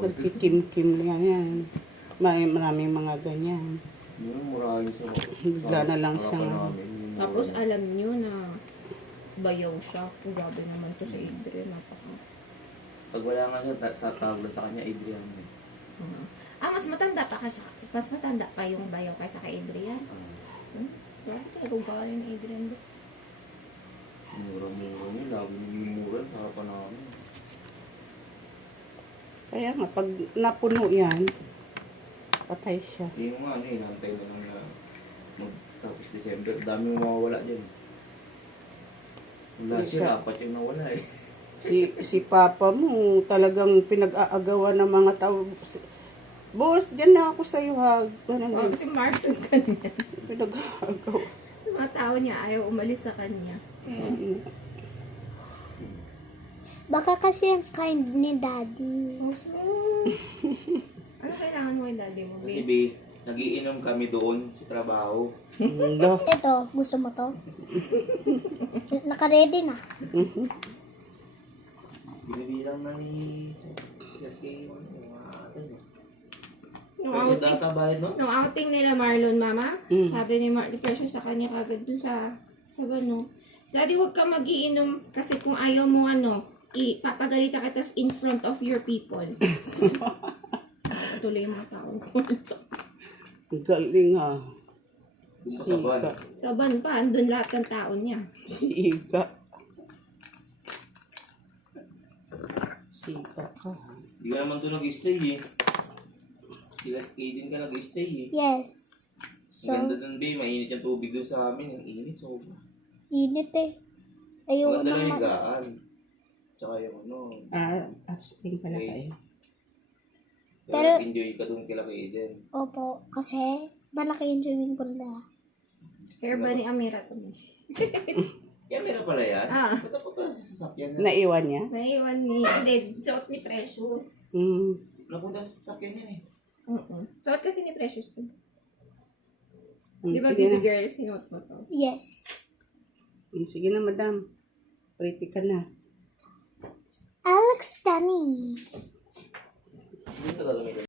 Nagkikim-kim yan. Maraming mga ganyan. Yung murahin sa Bigla na lang siya. Tapos alam nyo na bayaw siya. Grabe naman to sa Adrian. Napaka. Pag wala nga siya, sa tawag sa kanya, Adrian. Mas matanda pa kasi. Mas matanda pa yung bayaw kaysa kay Adrian. Grabe talaga ugali ni Adrian. Mura-mura niya. Lagi niya mura sa harapan namin. Kaya nga, pag napuno yan, patay siya. Hindi mo nga, nantay na lang na tapos December. Dami yung mawawala dyan. Last year, apat yung nawala eh. Si Papa mo, talagang pinag-aagawan ng mga tao. Boss, dyan na ako sa'yo ha. Si Martin kanyan. Pinag-aagaw. Yung mga tao niya ayaw umalis sa kanya. Baka kasi ang kind ni Daddy. Ano kailangan mo kay daddy mo, Kasi babe? nagiinom kami doon sa trabaho. Hello. Ito, gusto mo to? Naka-ready na. Binibilang na ni Sir Kay yung mga atin. Nung Pero outing, data bayad, no? nung outing nila Marlon, mama, Mm. sabi ni Precious sa kanya kagad dun sa bano, Daddy, huwag ka magiinom kasi kung ayaw mo ipapagalita kita in front of your people. Tuloy yung mga tao. Galing ha. Saban. Sa ban pa, andun lahat ng tao niya. Siga. Siga ka. Hindi ka naman doon nag-stay eh. Sila Kaden ka nag-stay eh. Yes. So, Ang ganda dun, babe. Mainit yung tubig dun sa amin. Ang init, sobra. init eh. Ayoko Maganda lang yung naman. gaan. Tsaka yung At spring pala kayo. Pero Pero- enjoy ka dun kila Kaden. Opo, kasi malaki yung swimming pool na. Hair ba ni Amira to? Kaya meron pala yan. Ah. Ba't ako pala sa sasakyan na? Naiwan niya? Naiwan ni, hindi, suot ni Precious. Napunta sa sasakyan yan eh. Suot kasi ni Precious to. Mm, Di ba, sige baby na. girl, sinuot mo to? Yes. Sige na, madam. Pretty ka na. Alex Danny. Dito talaga may